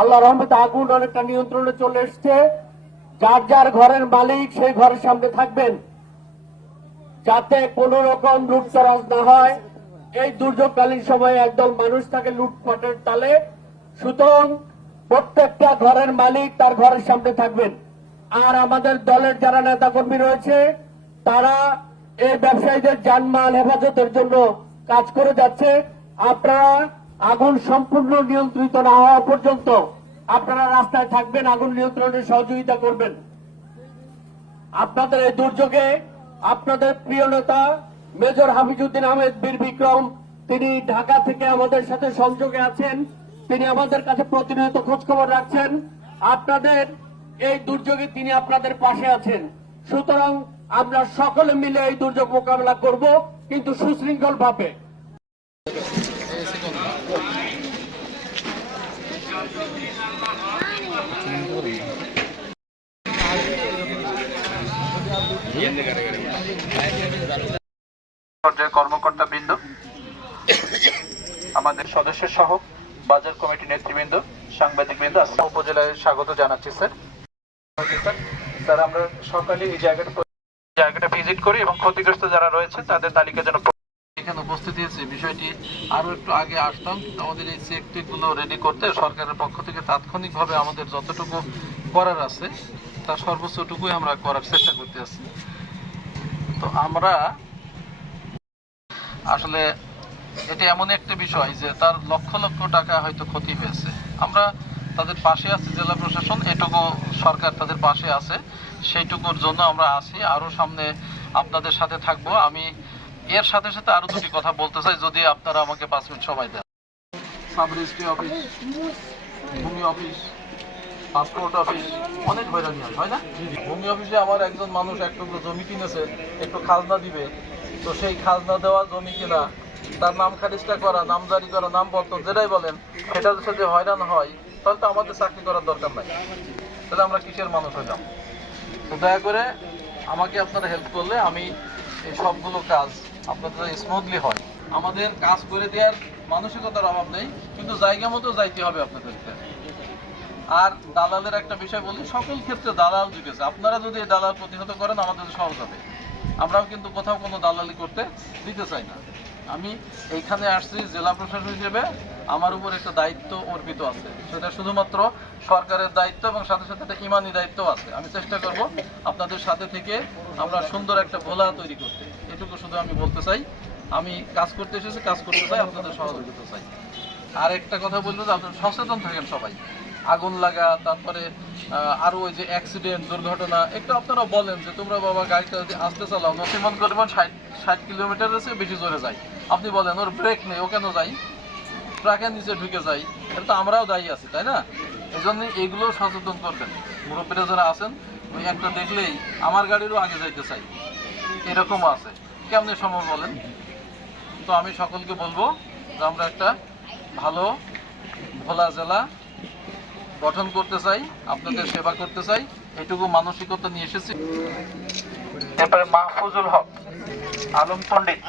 আল্লাহ রহমতে আগুন অনেকটা নিয়ন্ত্রণে চলে এসছে। যার যার ঘরের মালিক সেই ঘরের সামনে থাকবেন, যাতে কোন রকম লুটতরাজ না হয়। এই দুর্যোগকালীন সময়ে একদল মানুষ থাকে লুটপাটের তালে, সুতরাং প্রত্যেকটা ঘরের মালিক তার ঘরের সামনে থাকবেন। আর আমাদের দলের যারা নেতাকর্মী রয়েছে তারা এই ব্যবসায়ীদের জানমাল হেফাজতের জন্য কাজ করে যাচ্ছে। আপনারা আগুন সম্পূর্ণ নিয়ন্ত্রিত না হওয়া পর্যন্ত আপনারা রাস্তায় থাকবেন, আগুন নিয়ন্ত্রণে সহযোগিতা করবেন। আপনাদের এই দুর্যোগে আপনাদের প্রিয় নেতা মেজর হাফিজউদ্দিন আহমেদ বীর বিক্রম, তিনি ঢাকা থেকে আমাদের সাথে সংযোগে আছেন। তিনি আমাদের কাছে প্রতিনিয়ত খোঁজখবর রাখছেন। আপনাদের এই দুর্যোগে তিনি আপনাদের পাশে আছেন। সুতরাং আমরা সকলে মিলে এই দুর্যোগ মোকাবেলা করব, কিন্তু সুশৃঙ্খল ভাবে। কর্মকর্তা বৃন্দ, আমাদের সদস্য সহ বাজার কমিটি নেতৃবৃন্দ, সাংবাদিক বৃন্দ, উপজেলায় স্বাগত জানাচ্ছি। স্যার আমরা সকালে এই জায়গাটা ভিজিট করি এবং ক্ষতিগ্রস্ত যারা রয়েছে তাদের তালিকা যেন এখানে উপস্থিত হয়েছে। বিষয়টি আরো একটু আগে আসতাম, কিন্তু আমাদের এই চেকটেক গুলো রেডি করতে সরকারের পক্ষ থেকে তাৎক্ষণিকভাবে আমাদের যতটুকু করার আছে তার সর্বোচ্চটুকুই আমরা করার চেষ্টা করতে আছি। তো আমরা আসলে এটা এমন একটা বিষয় যে তার লক্ষ লক্ষ টাকা হয়তো ক্ষতি হয়েছে। আমরা তাদের পাশে আছি, জেলা প্রশাসন এটুকু, সরকার তাদের পাশে আছে, সেইটুকুর জন্য আমরা আছি। আরো সামনে আপনাদের সাথে থাকবো। আমি এর সাথে সাথে আরো দুটি কথা বলতে চাই, যদি আপনারা আমাকে 5 মিনিট সময় দেন। সাব রেজিস্ট্রি অফিস, ভূমি অফিস, পাসপোর্ট অফিস, অনেক হয়রানি হয় না? ভূমি অফিসে আমার একজন মানুষ একটু জমি কিনেছে, একটু খাজনা দিবে, তো সেই খাজনা দেওয়া, জমি কিনা, তার নাম খারিজটা করা, নাম জারি করা, নাম পত্র যেটাই বলেন, সেটার সাথে হয়রান হয়, তাহলে তো আমাদের চাকরি করার দরকার নাই। তাহলে আমরা কিসের মানুষ হইলাম? তো দয়া করে আমাকে আপনারা হেল্প করলে আমি এই সবগুলো কাজ আপনাদের স্মুথলি হয়। আমাদের কাজ করে দেওয়ার মানসিকতার অভাব নেই, কিন্তু জায়গা মতো যাইতে হবে আপনাদেরকে। আর দালালের একটা বিষয় বলি, সকল ক্ষেত্রে দালাল ঢুকেছে। আপনারা যদি এই দালাল প্রতিহত করেন আমাদের সহজ হবে। আমরাও কিন্তু কোথাও কোনো দালালি করতে দিতে চাই না। আমি এইখানে আসছি জেলা প্রশাসন হিসেবে, আমার উপর একটা দায়িত্ব অর্পিত আছে, সেটা শুধুমাত্র সরকারের দায়িত্ব এবং সাথে সাথে একটা ইমানি দায়িত্ব আছে। আমি চেষ্টা করব আপনাদের সাথে থেকে আমরা সুন্দর একটা ভোলা তৈরি করতে, এটুকু শুধু আমি বলতে চাই। আমি কাজ করতে এসেছি, কাজ করতে চাই, আপনাদের সহযোগিতা চাই। আর একটা কথা বলবো যে আপনারা সচেতন থাকেন সবাই। আগুন লাগা, তারপরে আরো ওই যে অ্যাক্সিডেন্ট, দুর্ঘটনা, একটু আপনারা বলেন যে তোমরা বাবা গাড়িটা যদি আসতে চালাও, নসিমন করিমন 60 কিলোমিটারের চেয়ে বেশি জোরে যায়, আপনি বলেন ওর ব্রেক নেই, ও কেন যায়, ট্রাকের নিচে ঢুকে যায়, এটা তো আমরাও দায়ী আছি, তাই না? এই জন্য এইগুলো সচেতন করবেন। মুরব্বীরা যারা আছেন, ওই একটা দেখলেই আমার গাড়িরও আগে যাইতে চাই, এরকম আছে, কেমনি সম্ভব বলেন? তো আমি সকলকে বলবো যে আমরা একটা ভালো ভোলা জেলা গঠন করতে চাই, আপনাদের সেবা করতে চাই, এটুকু মানসিকতা নিয়ে এসেছি। এরপরে মাহফুজুল হক, আলম পণ্ডিত,